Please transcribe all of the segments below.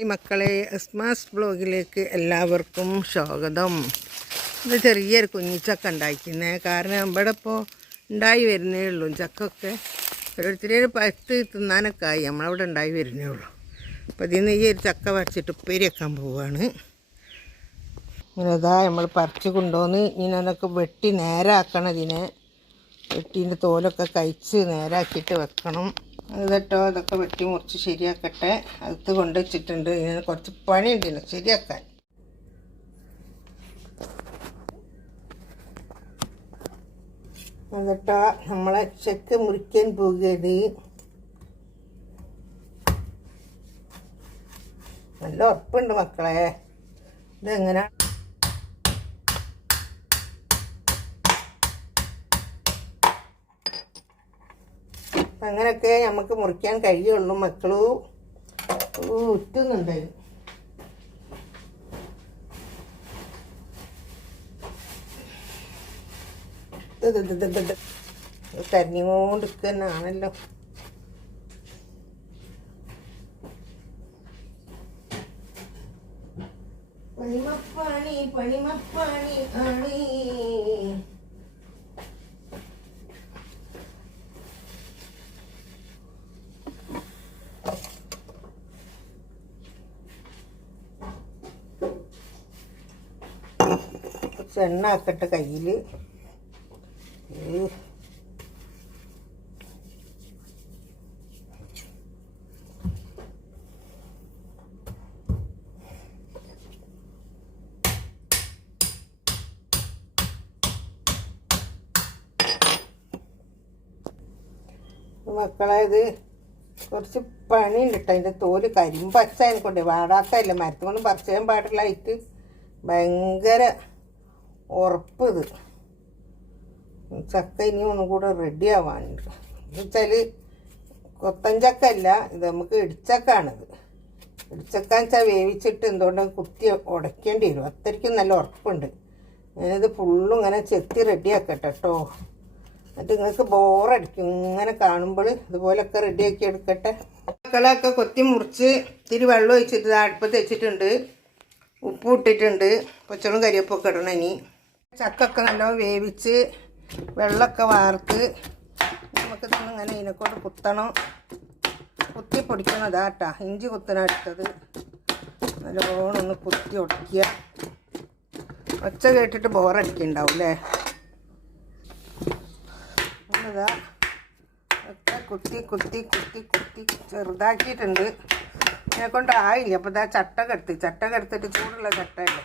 Hi മക്കളെ എസ്മാസ് ബ്ലോഗിലേക്ക് എല്ലാവർക്കും സ്വാഗതം. ഇത് ചെറിയൊരു കുഞ്ഞിച്ചക്ക ഉണ്ടാക്കുന്നത് കാരണം ഇവിടെ ഇപ്പോൾ ഉണ്ടായി വരുന്നേ ഉള്ളൂ. ചക്കൊക്കെ ഓരോരുത്തരൊരു പത്ത് തിന്നാനൊക്കെ ആയി. നമ്മളവിടെ ഉണ്ടായി വരുന്നേ ഉള്ളൂ. അപ്പോൾ ഇതിൽ നിന്ന് ഈ ഒരു ചക്ക പറിച്ചിട്ട് ഉപ്പേരി വെക്കാൻ പോവുകയാണ് ഇങ്ങനെതാ നമ്മൾ പറിച്ച് കൊണ്ടുവന്ന് ഇനി അതൊക്കെ വെട്ടി നേരാക്കണം ഇതിനെ. വെട്ടീന്റെ തോലൊക്കെ കഴിച്ച് നേരാക്കിയിട്ട് വെക്കണം. അത് കേട്ടോ അതൊക്കെ വെട്ടി മുറിച്ച് ശരിയാക്കട്ടെ. അകത്ത് കൊണ്ട് വെച്ചിട്ടുണ്ട്. ഇതിന് കുറച്ച് പണിയുണ്ടല്ലോ ശരിയാക്കാൻ. എന്നിട്ടോ നമ്മളെ ചെക്ക് മുറിക്കാൻ പോകുകയത് നല്ല ഉറപ്പുണ്ട് മക്കളെ. ഇതെങ്ങനെ? അങ്ങനെയൊക്കെ നമുക്ക് മുറിക്കാൻ കഴിയുള്ളൂ മക്കളു. ഉറ്റുന്നുണ്ട്. കരിഞ്ഞുകൊണ്ട് തന്നെയാണല്ലോ പണിമപ്പാണി പണിമപ്പാണി ആണ്. കുറച്ച് എണ്ണ ആക്കട്ടെ കയ്യിൽ മക്കളെ ഇത് കുറച്ച് പണിയുണ്ട് കേട്ടോ അതിന്റെ തോൽ കരിമ്പച്ചായനെ കൊണ്ട് വാടാത്തല്ല മരത്തുകൊണ്ട് പറിച്ചാൻ ചെയ്യാൻ പാടില്ലായിട്ട് ഭയങ്കര ഉറപ്പ് ഇത് ചക്ക ഇനി ഒന്നും കൂടെ റെഡി ആവാനുണ്ട് എന്ന് വെച്ചാൽ കൊത്തൻ ചക്ക അല്ല ഇത് നമുക്ക് ഇടിച്ചക്കാണിത്. ഇടിച്ചക്ക വെച്ചാൽ വേവിച്ചിട്ട് എന്തുകൊണ്ട് കുത്തി ഉടയ്ക്കേണ്ടി വരും. അത്രയ്ക്കും നല്ല ഉറപ്പുണ്ട്. ഞാനിത് ഫുള്ളും ഇങ്ങനെ ചെത്തി റെഡിയാക്കട്ടെ കേട്ടോ എന്നിട്ട് നിങ്ങൾക്ക് ബോറടിക്കും ഇങ്ങനെ കാണുമ്പോൾ ഇതുപോലൊക്കെ റെഡിയാക്കി എടുക്കട്ടെ. മക്കളൊക്കെ കൊത്തി മുറിച്ച് ഇത്തിരി വെള്ളം ഒഴിച്ചിട്ട് അടുപ്പത്ത് വെച്ചിട്ടുണ്ട്. ഉപ്പ് ഇട്ടിട്ടുണ്ട്. പച്ചമുളകും കരിയപ്പൊക്കെ ഇടണം ഇനി. ചക്കൊക്കെ നല്ലോണം വേവിച്ച് വെള്ളമൊക്കെ വാർത്ത് നമുക്ക് ഇങ്ങനെ ഇതിനെക്കൊണ്ട് കുത്തണം. കുത്തി പൊടിക്കണതാ കേട്ടാ ഇഞ്ചി കുത്തണം നല്ലോണം ഒന്ന് കുത്തി ഒടിക്കുക. ഒച്ച കേട്ടിട്ട് ബോറടിക്കുന്നുണ്ടാവും അല്ലേ ഇതാ ഒക്കെ കുത്തി കുത്തി കുത്തി കുത്തി ചെറുതാക്കിയിട്ടുണ്ട്. ഇതിനെ കൊണ്ട് ആയില്ല. അപ്പോൾ ഇതാ ചട്ട കെടുത്തി ചട്ട കെടുത്തിട്ട് ചൂടുള്ള ചട്ടയല്ലേ?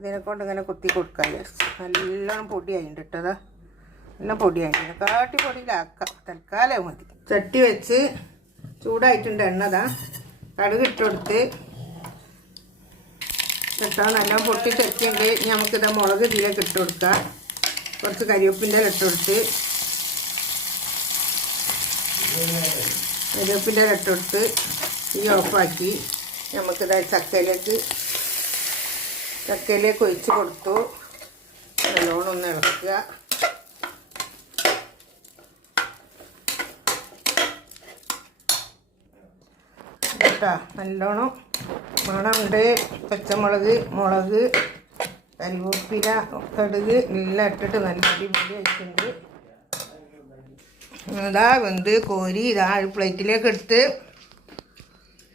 ഇതിനെ കൊണ്ട് ഇങ്ങനെ കുത്തി കൊടുക്കാൻ വിചാരിച്ചു. നല്ലോണം പൊടിയായിട്ടുണ്ട് ഇട്ടത്. നല്ല പൊടിയായിട്ടുണ്ട് കാട്ടി പൊടിയിലാക്കാം തൽക്കാലം മതി. ചട്ടി വെച്ച് ചൂടായിട്ടുണ്ട് എണ്ണതാ. കടുക് ഇട്ട് കൊടുത്ത്. ചട്ടാ നല്ല പൊട്ടി ചട്ടിയുണ്ട് നമുക്കിത് മുളക് ഇതിലേക്ക് ഇട്ട് കൊടുക്കാം. കുറച്ച് കരിവേപ്പിന്റെ ഇട്ട് കൊടുത്ത്. കരിവേപ്പിന്റെ ഇട്ട് കൊടുത്ത്. ഈ ഓഫാക്കി. നമുക്കിത് ചക്കയിലേക്ക് ചക്കയിലേക്ക് ഒഴിച്ച് കൊടുത്തു. നല്ലോണം ഒന്ന് ഇളക്കുക. നല്ലോണം മണമുണ്ട്. പച്ചമുളക് മുളക് കരിവേപ്പില കടുക് എല്ലാം ഇട്ടിട്ട് നല്ല അടിപൊളി വെച്ചിട്ടുണ്ട് ഇതാ വെന്ത് കോരി ഇതാ പ്ലേറ്റിലേക്ക് എടുത്ത്